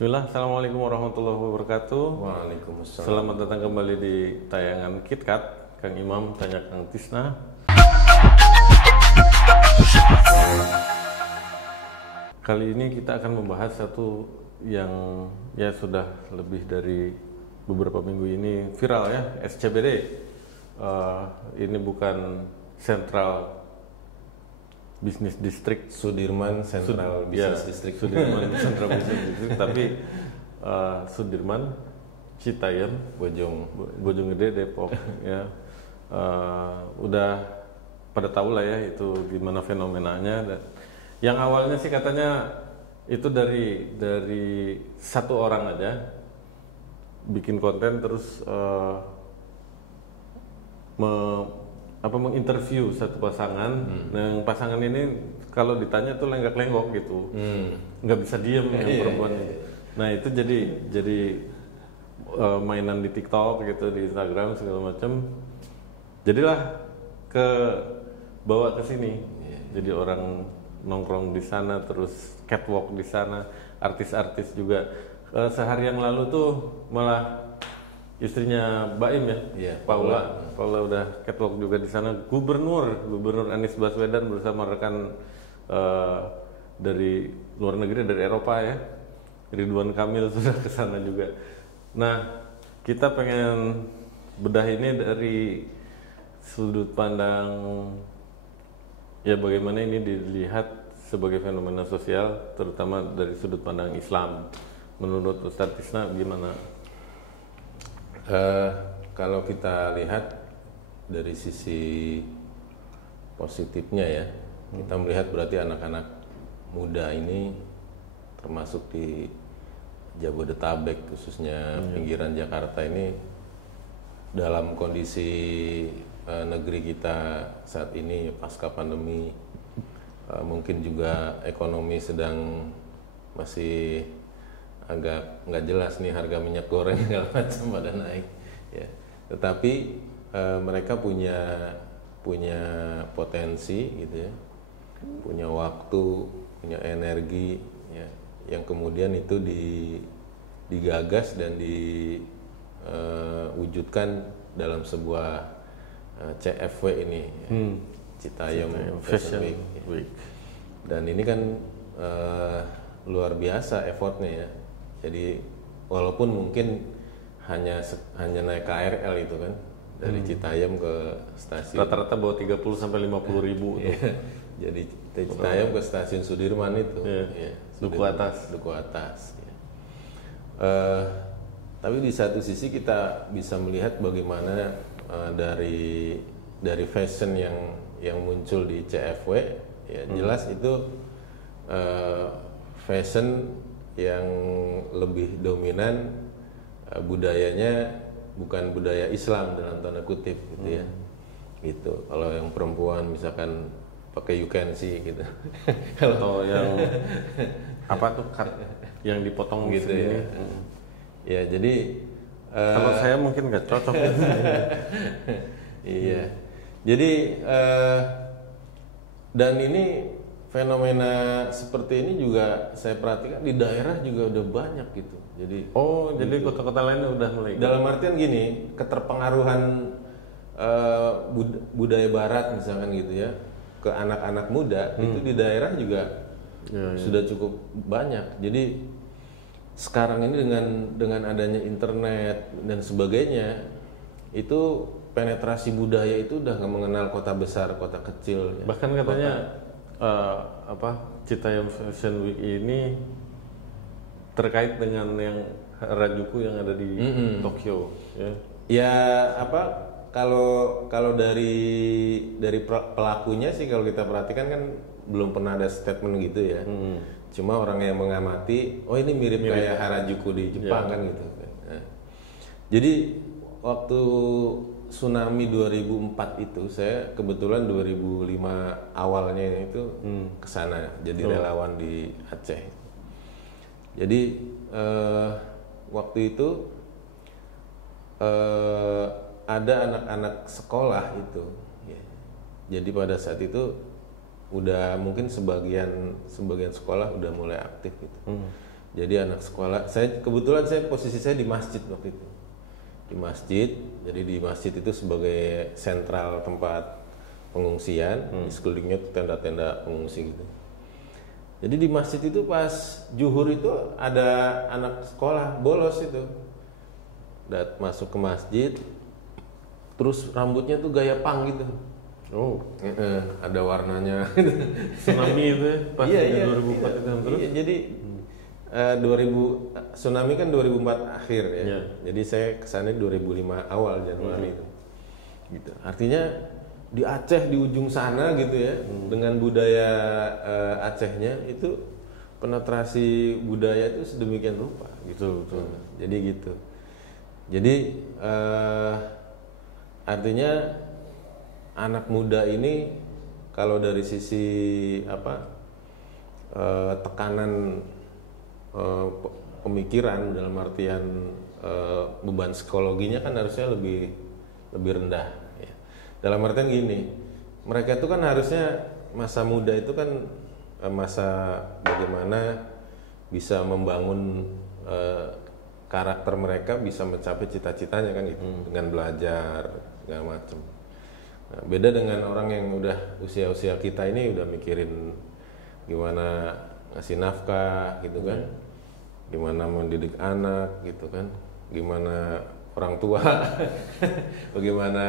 Bismillah, Assalamualaikum warahmatullahi wabarakatuh. Waalaikumsalam. Selamat datang kembali di tayangan KitKat, Kang Imam tanya Kang Tisna. Kali ini kita akan membahas satu yang ya sudah lebih dari beberapa minggu ini viral ya, SCBD. Ini bukan Central Business District Sudirman Central Business District. Sudirman Central Business District, tapi Sudirman, Citayam, Bojonggede, Depok ya. Udah pada tahu lah ya itu gimana fenomenanya. Yang awalnya sih katanya itu dari satu orang aja bikin konten terus menginterview satu pasangan. Nah, yang pasangan ini kalau ditanya tuh lenggak-lenggok gitu, nggak bisa diem yang perempuan itu. Nah itu jadi mainan di TikTok gitu, di Instagram segala macam. Jadilah bawa ke sini. Jadi orang nongkrong di sana, terus catwalk di sana, artis-artis juga. Sehari yang lalu tuh malah istrinya Baim ya, Paula udah catwalk juga di sana. Gubernur Anies Baswedan bersama rekan dari luar negeri, dari Eropa ya, Ridwan Kamil sudah ke sana juga. Nah, kita pengen bedah ini dari sudut pandang ya bagaimana ini dilihat sebagai fenomena sosial, terutama dari sudut pandang Islam. Menurut Ustadz Tisna gimana? Kalau kita lihat dari sisi positifnya ya, kita melihat berarti anak-anak muda ini termasuk di Jabodetabek khususnya pinggiran Jakarta ini dalam kondisi negeri kita saat ini pasca pandemi, mungkin juga ekonomi sedang masih agak nggak jelas nih, harga minyak goreng segala macam pada naik ya. Tetapi mereka punya potensi gitu ya, punya waktu, punya energi ya, yang kemudian itu digagas dan diwujudkan dalam sebuah CFW ini ya. Citayam Fashion Week. Dan ini kan luar biasa effortnya ya. Jadi walaupun mungkin hanya naik KRL itu kan dari Citayam ke stasiun, Rata-rata bawa 30 sampai 50 ribu tuh. Jadi Citayam ke stasiun Sudirman itu ya, Duku Atas ya. Tapi di satu sisi kita bisa melihat bagaimana dari fashion yang muncul di CFW ya, jelas itu fashion yang lebih dominan, budayanya bukan budaya Islam dalam tanda kutip gitu ya. Gitu. Kalau yang perempuan misalkan pakai you can see gitu. atau yang apa tuh yang dipotong gitu segini. ya. Ya jadi Kalau saya mungkin nggak cocok. iya. Jadi dan ini fenomena seperti ini juga saya perhatikan di daerah juga udah banyak gitu. Jadi Kota-kota lainnya udah mulai. dalam artian gini, keterpengaruhan budaya Barat misalkan gitu ya ke anak-anak muda itu di daerah juga sudah cukup banyak. Jadi sekarang ini dengan adanya internet dan sebagainya, itu penetrasi budaya itu udah nggak mengenal kota besar, kota kecil. Ya. Bahkan katanya Citayam Fashion Week ini terkait dengan yang Harajuku yang ada di Tokyo ya. Ya kalau dari pelakunya sih kalau kita perhatikan kan belum pernah ada statement gitu ya. Cuma orang yang mengamati, oh ini mirip kayak Harajuku di Jepang kan gitu. Nah, jadi waktu tsunami 2004 itu saya kebetulan 2005 awalnya itu kesana jadi relawan di Aceh. Jadi waktu itu ada anak-anak sekolah itu ya. Jadi pada saat itu udah mungkin sebagian sekolah udah mulai aktif gitu. Jadi anak sekolah, kebetulan posisi saya di masjid waktu itu. Di masjid, jadi di masjid itu sebagai sentral tempat pengungsian, di sekelilingnya tuh tenda-tenda pengungsi gitu. Jadi di masjid itu pas zuhur itu ada anak sekolah bolos itu. Masuk ke masjid, terus rambutnya tuh gaya punk gitu. Oh, ada warnanya. tsunami itu ya, pas iya, 2004 itu terus. Iya, jadi 2000 tsunami kan 2004 akhir ya. Iya. Jadi saya kesana 2005 awal Januari itu. Gitu. Artinya di Aceh di ujung sana gitu ya, dengan budaya Acehnya itu penetrasi budaya itu sedemikian rupa gitu. Betul. Jadi gitu. Jadi artinya anak muda ini kalau dari sisi tekanan pemikiran dalam artian beban psikologinya kan harusnya lebih rendah ya. Dalam artian gini, mereka itu kan harusnya masa muda itu kan masa bagaimana bisa membangun karakter mereka, bisa mencapai cita-citanya kan gitu, dengan belajar segala macam. Nah, beda dengan orang yang udah usia-usia kita ini udah mikirin gimana ngasih nafkah gitu kan, gimana mendidik anak gitu kan, gimana orang tua, bagaimana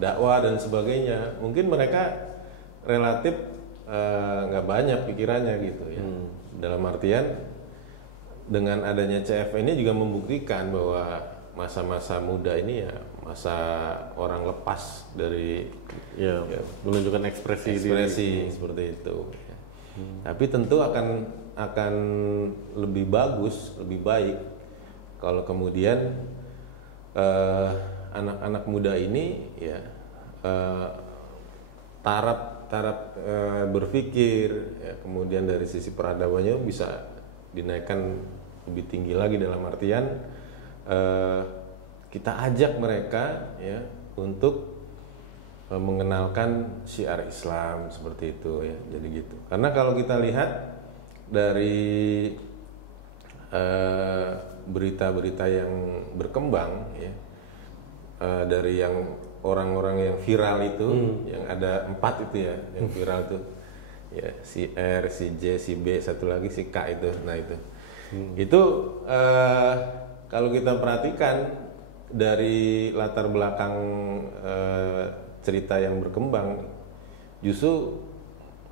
dakwah dan sebagainya. Mungkin mereka relatif nggak banyak pikirannya gitu ya. Dalam artian dengan adanya CF ini juga membuktikan bahwa masa-masa muda ini ya masa orang lepas dari ya menunjukkan ekspresi seperti itu. Tapi tentu akan lebih bagus, lebih baik kalau kemudian anak-anak muda ini ya taraf berpikir ya, kemudian dari sisi peradabannya bisa dinaikkan lebih tinggi lagi, dalam artian kita ajak mereka ya untuk mengenalkan syiar Islam seperti itu ya, jadi gitu. Karena kalau kita lihat dari berita-berita yang berkembang ya, dari yang orang-orang yang viral itu, yang ada 4 itu ya, yang viral itu ya, si R, si J, si B, satu lagi si K itu. Nah itu itu kalau kita perhatikan dari latar belakang cerita yang berkembang, justru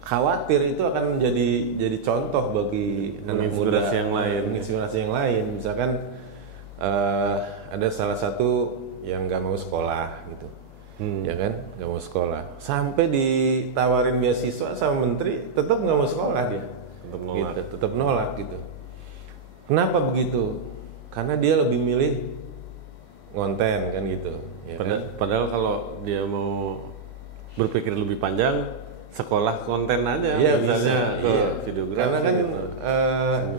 khawatir itu akan jadi contoh bagi anak muda yang lain. Menginspirasi yang lain. Misalkan ada salah satu yang nggak mau sekolah gitu, ya kan, nggak mau sekolah, sampai ditawarin beasiswa sama menteri, tetap nggak mau sekolah dia, tetap nolak gitu. Kenapa begitu? Karena dia lebih milih ngonten kan gitu. Ya padahal kalau dia mau berpikir lebih panjang, sekolah konten aja, ya, misalnya ke videografi. Karena kan gitu.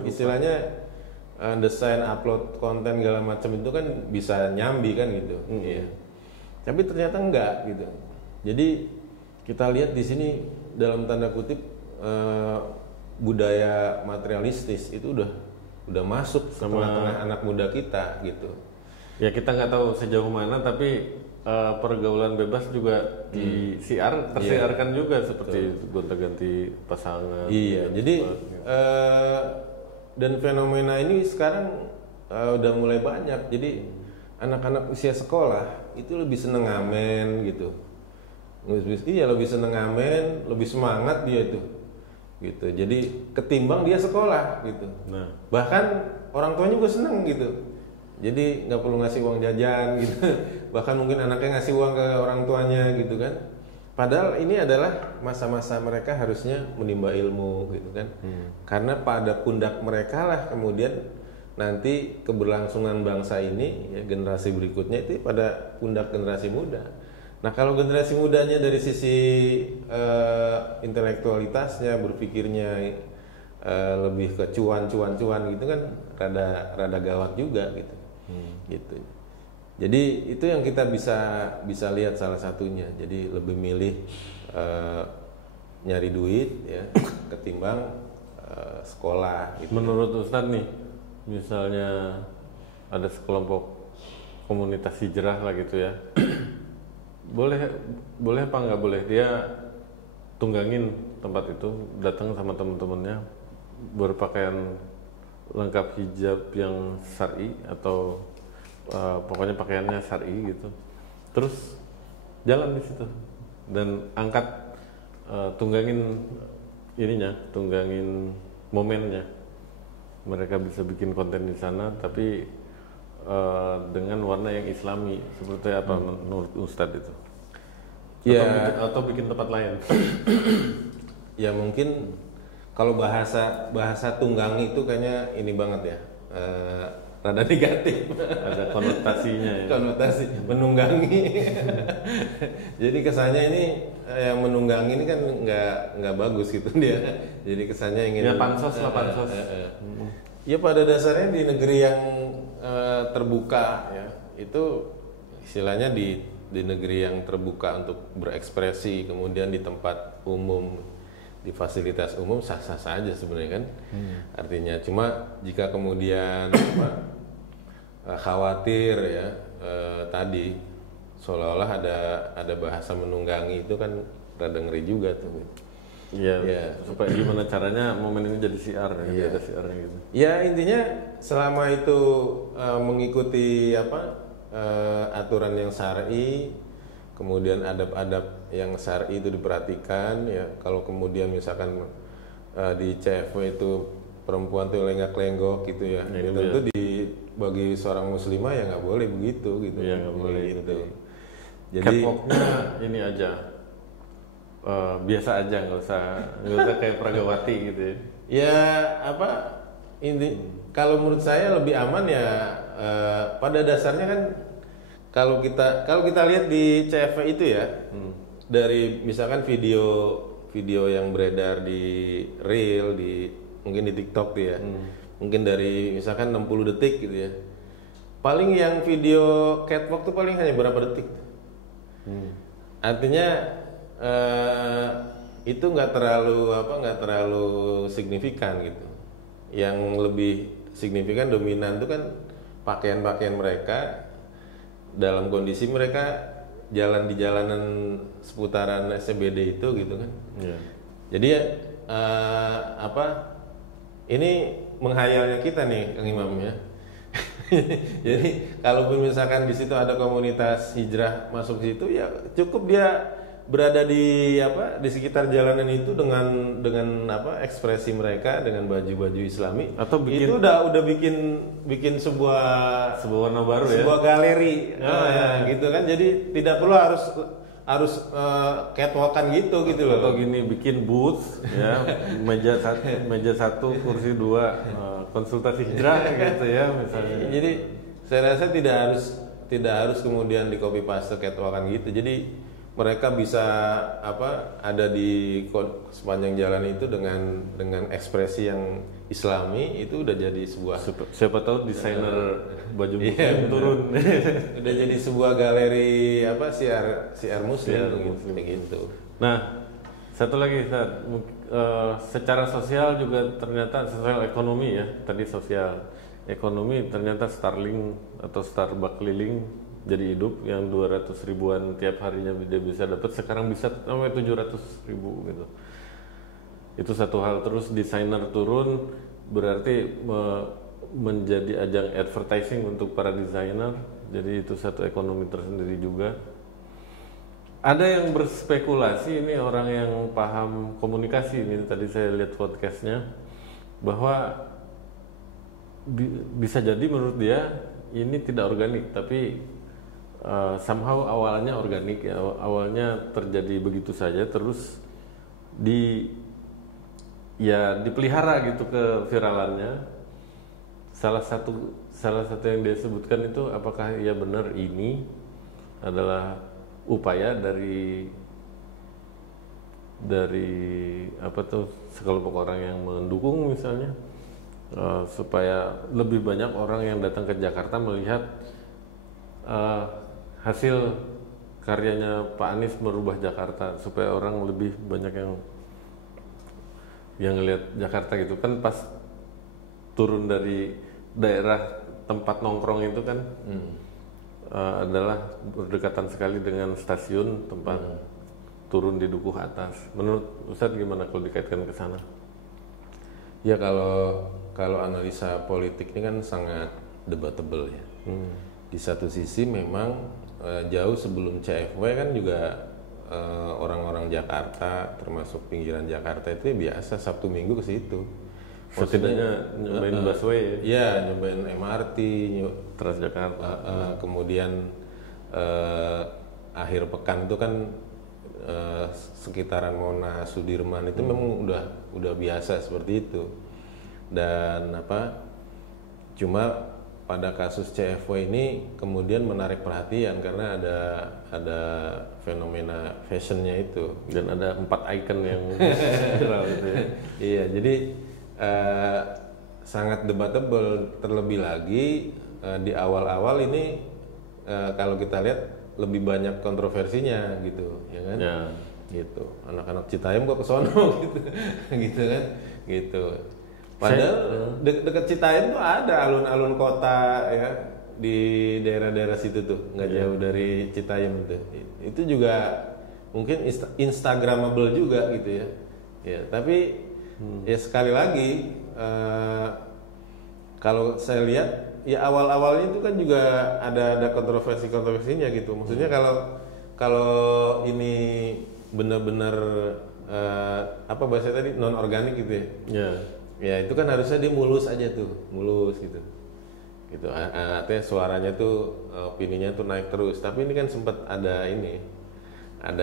Istilahnya desain, upload konten segala macam itu kan bisa nyambi kan gitu. Iya. Tapi ternyata enggak gitu. Jadi kita lihat di sini dalam tanda kutip budaya materialistis itu udah masuk ke tengah-tengah anak muda kita gitu. Ya kita nggak tahu sejauh mana, tapi pergaulan bebas juga tersiarkan juga seperti gonta-ganti pasangan. Iya, jadi dan fenomena ini sekarang udah mulai banyak. Jadi anak-anak usia sekolah itu lebih seneng ngamen gitu. Iya, lebih seneng ngamen, lebih semangat dia itu. Gitu. Jadi ketimbang dia sekolah gitu. Nah, bahkan orang tuanya juga seneng gitu. Jadi nggak perlu ngasih uang jajan gitu. Bahkan mungkin anaknya ngasih uang ke orang tuanya gitu kan. Padahal ini adalah masa-masa mereka harusnya menimba ilmu gitu kan. Karena pada pundak mereka lah kemudian nanti keberlangsungan bangsa ini ya, generasi berikutnya itu pada pundak generasi muda. Nah kalau generasi mudanya dari sisi intelektualitasnya, berpikirnya lebih ke cuan gitu kan, rada gawat juga gitu. Gitu. Jadi itu yang kita bisa lihat salah satunya. Jadi lebih milih nyari duit ya ketimbang sekolah gitu. Menurut Ustadz nih, misalnya ada sekelompok komunitas hijrah lah gitu ya, boleh apa nggak boleh dia tunggangin tempat itu, datang sama teman-temannya berpakaian lengkap hijab yang syar'i atau pokoknya pakaiannya syar'i gitu, terus jalan di situ dan angkat tunggangin momennya. Mereka bisa bikin konten di sana tapi dengan warna yang islami. Seperti apa menurut Ustadz itu? Ya, atau bikin tempat lain? ya mungkin kalau bahasa tunggangi itu kayaknya ini banget ya, rada negatif. Ada konotasinya ya. Konotasi menunggangi. Jadi kesannya ini yang menunggangi ini kan nggak bagus gitu dia. Jadi kesannya ingin ya pansos lah pansos. Ya pada dasarnya di negeri yang terbuka ya, itu istilahnya di negeri yang terbuka untuk berekspresi, kemudian di tempat umum, di fasilitas umum sah-sah saja sebenarnya kan. Artinya cuma jika kemudian khawatir ya tadi seolah-olah ada bahasa menunggangi, itu kan rada ngeri juga tuh. Iya, supaya gimana caranya momen ini jadi siar ya, ada siarnya gitu. Ya intinya selama itu mengikuti aturan yang syar'i, kemudian adab-adab yang syar'i itu diperhatikan ya. Kalau kemudian misalkan di CFW itu perempuan tuh lenggak-lenggok gitu ya, ya tentu bagi seorang muslimah ya nggak boleh begitu gitu. Iya nggak boleh gitu. Jadi catwalknya ini aja. Biasa aja, nggak usah kayak Pragawati gitu ya. Ya kalau menurut saya lebih aman ya pada dasarnya kan kalau kita lihat di CFW itu ya, dari misalkan video yang beredar di reel mungkin di TikTok tuh ya, mungkin dari misalkan 60 detik gitu ya, paling yang video catwalk tuh paling hanya berapa detik. Artinya itu nggak terlalu signifikan gitu. Yang lebih signifikan dominan itu kan pakaian mereka dalam kondisi mereka jalan di jalanan seputaran SCBD itu gitu kan. Jadi ini menghayalnya kita nih Kang Imam ya. Jadi kalaupun misalkan di situ ada komunitas hijrah masuk situ ya cukup dia berada di sekitar jalanan itu dengan ekspresi mereka dengan baju-baju Islami, atau itu udah bikin sebuah warna baru sebuah galeri gitu kan. Jadi tidak perlu harus catwalkan gitu loh. Atau gini bikin booth ya, meja satu kursi dua, konsultasi hijrah gitu ya misalnya. Jadi saya rasa tidak harus kemudian di copy paste catwalkan gitu. Jadi mereka bisa ada di sepanjang jalan itu dengan ekspresi yang Islami, itu udah jadi sebuah siapa tahu desainer baju muslim turun. Udah jadi sebuah galeri siar muslim gitu. Nah, satu lagi secara sosial juga ternyata sosial ekonomi ya. Tadi sosial ekonomi ternyata Starlink atau Starbucks keliling jadi hidup yang 200 ribuan tiap harinya dia bisa dapat, sekarang bisa sampai 700 ribu gitu. Itu satu hal. Terus desainer turun berarti menjadi ajang advertising untuk para desainer, jadi itu satu ekonomi tersendiri juga. Ada yang berspekulasi, ini orang yang paham komunikasi, ini tadi saya lihat podcastnya, bahwa bisa jadi menurut dia ini tidak organik, tapi somehow awalnya organik ya, awalnya terjadi begitu saja, terus dipelihara gitu keviralannya. Salah satu yang dia sebutkan itu, apakah ya benar ini adalah upaya dari sekelompok orang yang mendukung misalnya, supaya lebih banyak orang yang datang ke Jakarta melihat hasil karyanya Pak Anies merubah Jakarta, supaya orang lebih banyak yang yang ngelihat Jakarta gitu kan pas turun dari daerah tempat nongkrong itu kan adalah berdekatan sekali dengan stasiun tempat turun di dukuh atas. Menurut Ustadz gimana kalau dikaitkan ke sana? Ya kalau analisa politik ini kan sangat debatable ya. Di satu sisi memang jauh sebelum CFW kan juga orang-orang Jakarta termasuk pinggiran Jakarta itu ya biasa Sabtu Minggu ke situ. Setidaknya nyobain busway ya? Iya, nyobain MRT, Transjakarta. kemudian akhir pekan itu kan sekitaran Monas, Sudirman itu memang udah biasa seperti itu. Dan cuma pada kasus CFW ini kemudian menarik perhatian karena ada fenomena fashionnya itu Dan ada 4 icon yang viral gitu ya. Iya, jadi sangat debatable. Terlebih lagi di awal-awal ini kalau kita lihat lebih banyak kontroversinya gitu, ya kan? Ya. Gitu. Anak-anak Citayam kok ke sono gitu. Gitu kan? Gitu. Padahal dekat Citayam tuh ada alun-alun kota ya di daerah-daerah situ tuh, nggak jauh dari Citayam itu. Itu juga mungkin instagramable juga gitu ya. Ya, tapi ya sekali lagi kalau saya lihat ya awal-awalnya itu kan juga ada kontroversinya gitu. Maksudnya kalau ini benar-benar bahasa tadi non organik gitu ya. Ya. Ya itu kan harusnya dia mulus aja tuh, mulus gitu. Gitu. Artinya suaranya tuh opininya tuh naik terus. Tapi ini kan sempat ada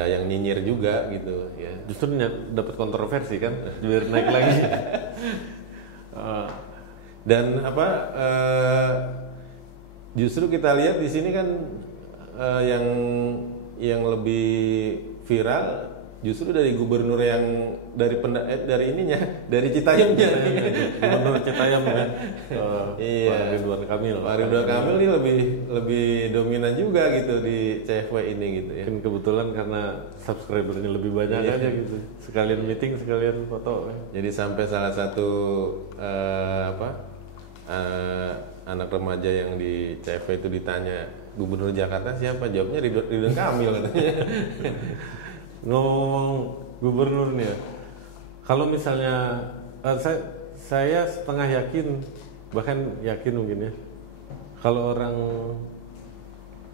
yang nyinyir juga gitu ya. Justru dapat kontroversi kan, biar naik lagi. Dan justru kita lihat di sini kan yang lebih viral justru dari gubernur yang dari Citayamnya. Gubernur Citayam kan. Iya. Pak Ridwan Kamil. Pak Ridwan Kamil ini lebih dominan juga gitu di CFW ini gitu ya. Mungkin kebetulan karena subscribernya lebih banyak aja gitu. Sekalian meeting, sekalian foto. Jadi sampai salah satu anak remaja yang di CFW itu ditanya gubernur Jakarta siapa, jawabnya Ridwan Kamil katanya. Ngomong gubernur nih ya, kalau misalnya saya setengah yakin, bahkan yakin mungkin ya, kalau orang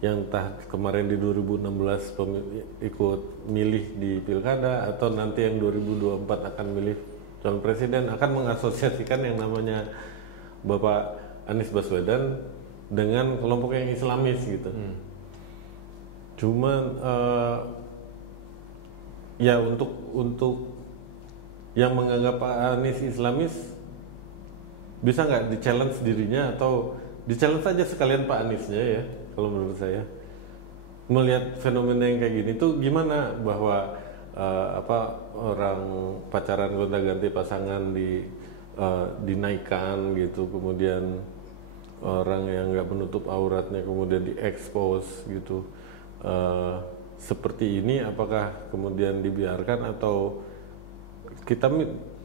yang kemarin di 2016 ikut milih di pilkada atau nanti yang 2024 akan milih calon presiden akan mengasosiasikan yang namanya Bapak Anies Baswedan dengan kelompok yang Islamis gitu. Cuman ya untuk yang menganggap Pak Anies Islamis bisa nggak di-challenge dirinya atau di-challenge saja sekalian Pak Aniesnya ya, kalau menurut saya melihat fenomena yang kayak gini tuh gimana, bahwa orang pacaran gonta-ganti pasangan dinaikkan gitu, kemudian orang yang nggak menutup auratnya kemudian diekspos gitu. Seperti ini apakah kemudian dibiarkan atau kita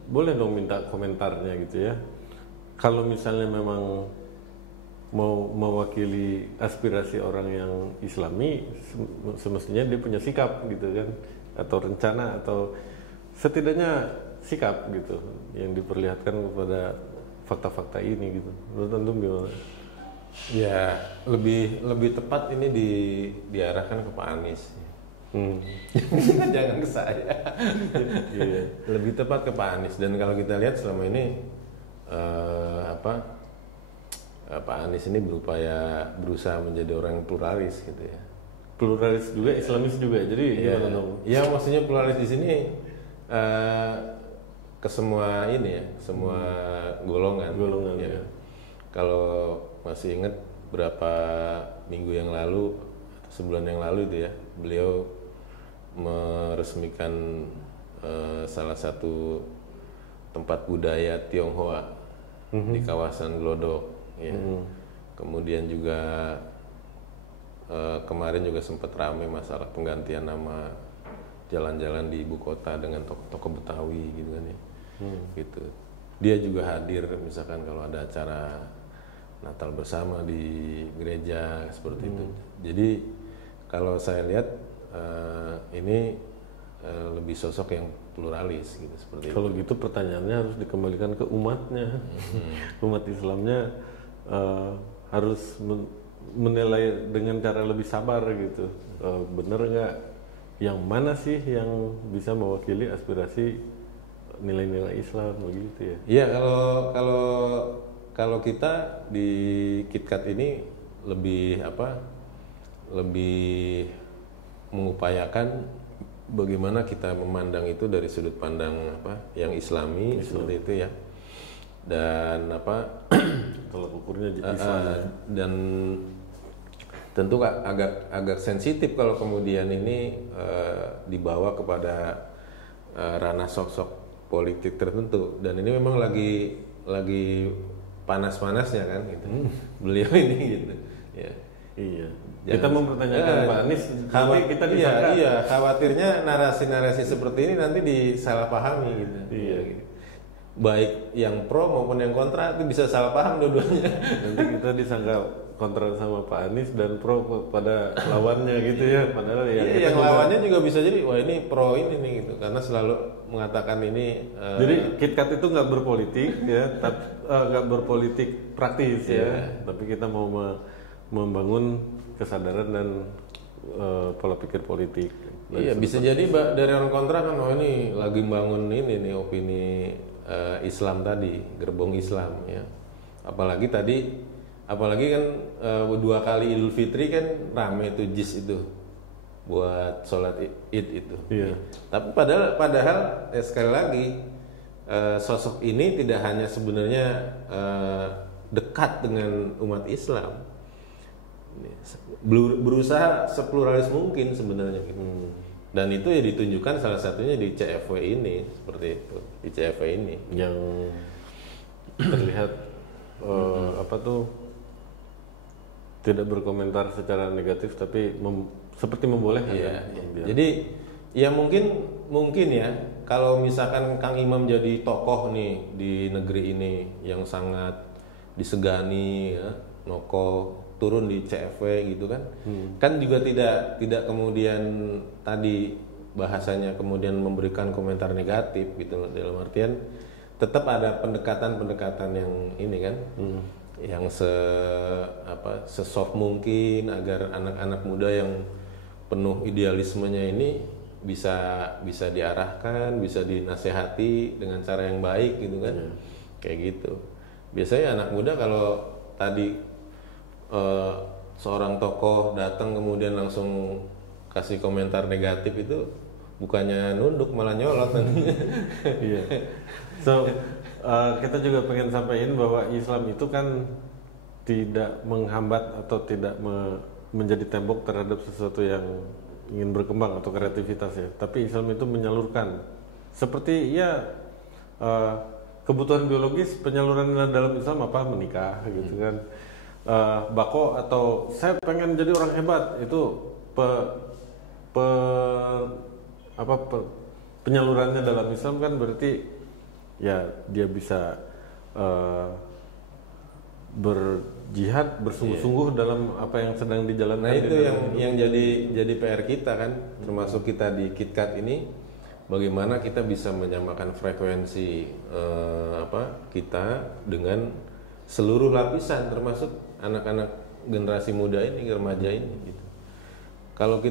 boleh dong minta komentarnya gitu ya, kalau misalnya memang mau mewakili aspirasi orang yang Islami semestinya dia punya sikap gitu kan, atau rencana atau setidaknya sikap gitu yang diperlihatkan kepada fakta-fakta ini gitu. Menurut Antum gimana? Ya lebih tepat ini diarahkan ke Pak Anies. Jangan ke saya. Iya. Lebih tepat ke Pak Anies. Dan kalau kita lihat selama ini Pak Anies ini berusaha menjadi orang yang pluralis gitu ya. Pluralis juga, Islamis juga. Jadi gimana dong? Ya maksudnya pluralis di sini ke semua ini ya, semua golongan. Ya. Kalau masih ingat berapa minggu yang lalu, sebulan yang lalu itu ya, beliau meresmikan salah satu tempat budaya Tionghoa di kawasan Glodok ya. Kemudian juga kemarin juga sempat ramai masalah penggantian nama jalan-jalan di ibu kota dengan toko-toko Betawi gitu kan ya. gitu. Dia juga hadir misalkan kalau ada acara Natal bersama di gereja seperti itu. Jadi kalau saya lihat ini lebih sosok yang pluralis gitu seperti Kalau gitu pertanyaannya harus dikembalikan ke umatnya. Umat Islamnya harus menilai dengan cara lebih sabar gitu. Bener nggak? Yang mana sih yang bisa mewakili aspirasi nilai-nilai Islam begitu ya? Iya, kalau kita di KitKat ini lebih lebih mengupayakan bagaimana kita memandang itu dari sudut pandang yang Islami seperti itu ya. Dan Tolak ukurnya di Islam. Dan tentu agak sensitif kalau kemudian ini dibawa kepada ranah sosok politik tertentu, dan ini memang lagi panas-panasnya kan gitu. Beliau ini gitu ya. Iya. Kita mempertanyakan Pak Anies, tapi kita disangka. Iya, khawatirnya narasi-narasi seperti ini nanti disalahpahami gitu. Iya. Baik yang pro maupun yang kontra itu bisa salah paham dua-duanya. Nanti kita disangka kontra sama Pak Anies dan pro pada lawannya gitu ya. Padahal yang lawannya juga bisa jadi wah ini pro ini nih gitu, karena selalu mengatakan ini. Jadi KitKat itu nggak berpolitik ya, nggak berpolitik praktis ya. Tapi kita mau membangun kesadaran dan pola pikir politik. Iya, bisa jadi dari orang kontra kan, oh ini lagi bangun ini nih opini Islam tadi, gerbong Islam ya. Apalagi kan 2 kali Idul Fitri kan rame tuh JIS itu buat sholat Id itu. Iya. Tapi padahal sekali lagi sosok ini tidak hanya sebenarnya dekat dengan umat Islam, berusaha sepluralis mungkin sebenarnya gitu. Dan itu ya ditunjukkan salah satunya di CFW ini, seperti itu. Di CFW ini yang terlihat tidak berkomentar secara negatif, tapi seperti membolehkan. Iya. Jadi ya mungkin ya kalau misalkan Kang Imam jadi tokoh nih di negeri ini yang sangat disegani ya, Noko turun di CFW gitu kan. Kan juga tidak kemudian tadi bahasanya kemudian memberikan komentar negatif gitu, dalam artian tetap ada pendekatan-pendekatan yang ini kan. Yang sesoft mungkin agar anak-anak muda yang penuh idealismenya ini bisa diarahkan, bisa dinasehati dengan cara yang baik gitu kan. Kayak gitu. Biasanya anak muda kalau tadi seorang tokoh datang kemudian langsung kasih komentar negatif itu bukannya nunduk malah nyolot nantinya. Iya. So kita juga pengen sampaikan bahwa Islam itu kan tidak menghambat atau tidak menjadi tembok terhadap sesuatu yang ingin berkembang atau kreativitas ya. Tapi Islam itu menyalurkan seperti ya kebutuhan biologis, penyaluran dalam Islam menikah gitu kan. Bako atau saya pengen jadi orang hebat itu penyalurannya dalam Islam kan berarti ya dia bisa berjihad bersungguh-sungguh dalam apa yang sedang dijalankan. Nah itu yang jadi PR kita kan, termasuk kita di KitKat ini, bagaimana kita bisa menyamakan frekuensi kita dengan seluruh lapisan, termasuk anak-anak generasi muda ini, remaja ini gitu. Kalau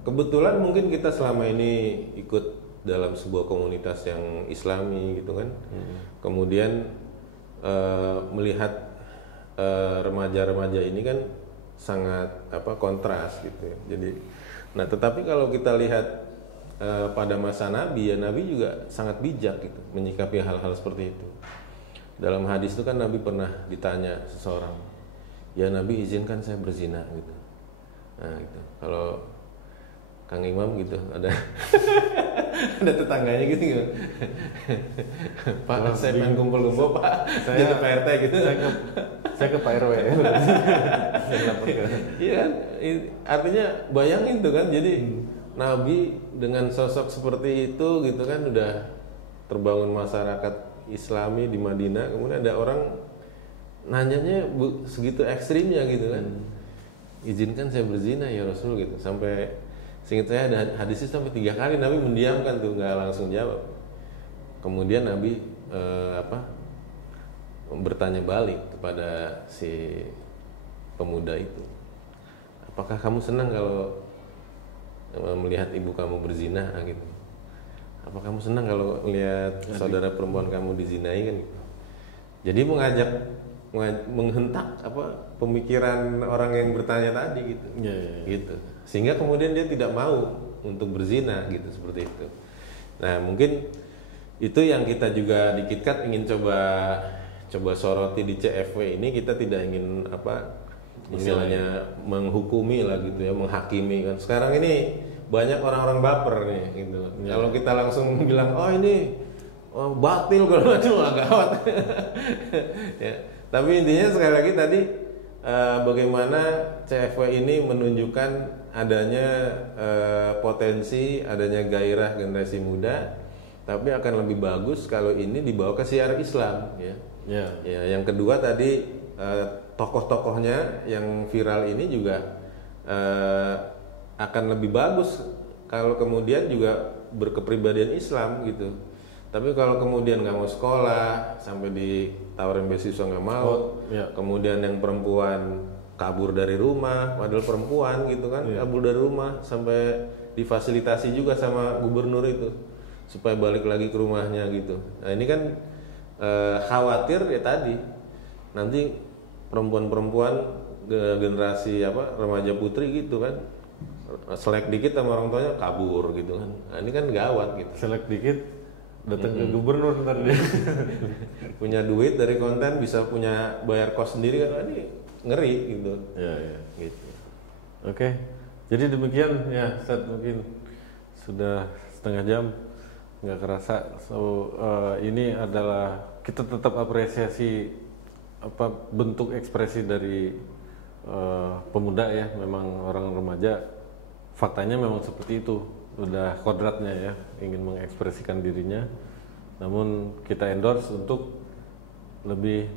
kebetulan mungkin kita selama ini ikut dalam sebuah komunitas yang Islami gitu kan. Kemudian melihat remaja-remaja ini kan sangat kontras gitu ya. Jadi tetapi kalau kita lihat pada masa Nabi ya, Nabi juga sangat bijak gitu menyikapi hal-hal seperti itu. Dalam hadis itu kan Nabi pernah ditanya seseorang, ya Nabi izinkan saya berzina gitu. Nah gitu. Kalau Kang Imam gitu ada ada tetangganya gitu. Pak, saya pengen kumpul-kumpul Pak, jadi Pak RT gitu. Saya ke Pak RW. Iya kan, artinya bayangin tuh kan, jadi Nabi dengan sosok seperti itu gitu kan udah terbangun masyarakat Islami di Madinah, kemudian ada orang nanyanya segitu ekstrimnya gitu kan. Izinkan saya berzina ya Rasul gitu. Sampai seingat saya ada hadisnya sampai 3 kali Nabi mendiamkan tuh, nggak langsung jawab. Kemudian Nabi bertanya balik kepada si pemuda itu, apakah kamu senang kalau melihat ibu kamu berzina gitu? Apa kamu senang kalau lihat saudara perempuan kamu dizinai kan gitu? Jadi menghentak pemikiran orang yang bertanya tadi gitu. Gitu. Sehingga kemudian dia tidak mau untuk berzina gitu, seperti itu. Nah, mungkin itu yang kita juga di KitKat ingin coba soroti di CFW ini. Kita tidak ingin istilahnya menghukumi lah gitu ya, menghakimi kan. Sekarang ini banyak orang-orang baper nih gitu. Kalau kita langsung bilang ini batil kalau macam gawat. Ya. Tapi intinya sekali lagi tadi bagaimana CFW ini menunjukkan adanya potensi, adanya gairah generasi muda, tapi akan lebih bagus kalau ini dibawa ke siar Islam ya. Ya, yang kedua tadi tokoh-tokohnya yang viral ini juga akan lebih bagus kalau kemudian juga berkepribadian Islam gitu. Tapi kalau kemudian nggak mau sekolah, sampai ditawarin beasiswa nggak mau, kemudian yang perempuan kabur dari rumah, padahal perempuan gitu kan, kabur dari rumah, sampai difasilitasi juga sama gubernur itu supaya balik lagi ke rumahnya gitu. Nah ini kan khawatir ya tadi nanti perempuan-perempuan generasi remaja putri gitu kan, selek dikit sama orang tuanya kabur gitu kan. Nah, ini kan gawat gitu. Selek dikit datang ke gubernur ntar dia punya duit dari konten, bisa punya bayar kos sendiri kan, ini ngeri gitu. Ya. Gitu. Oke. Jadi demikian ya, Ustaz, mungkin sudah setengah jam nggak kerasa. So ini adalah kita tetap apresiasi bentuk ekspresi dari pemuda ya, memang orang remaja faktanya memang seperti itu, udah kodratnya ya, ingin mengekspresikan dirinya, namun kita endorse untuk lebih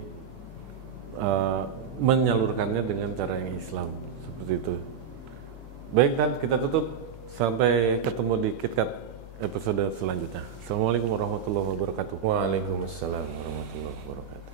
menyalurkannya dengan cara yang Islam, seperti itu. Baik, Dan, kita tutup, sampai ketemu di KitKat episode selanjutnya. Assalamualaikum warahmatullahi wabarakatuh. Waalaikumsalam warahmatullahi wabarakatuh.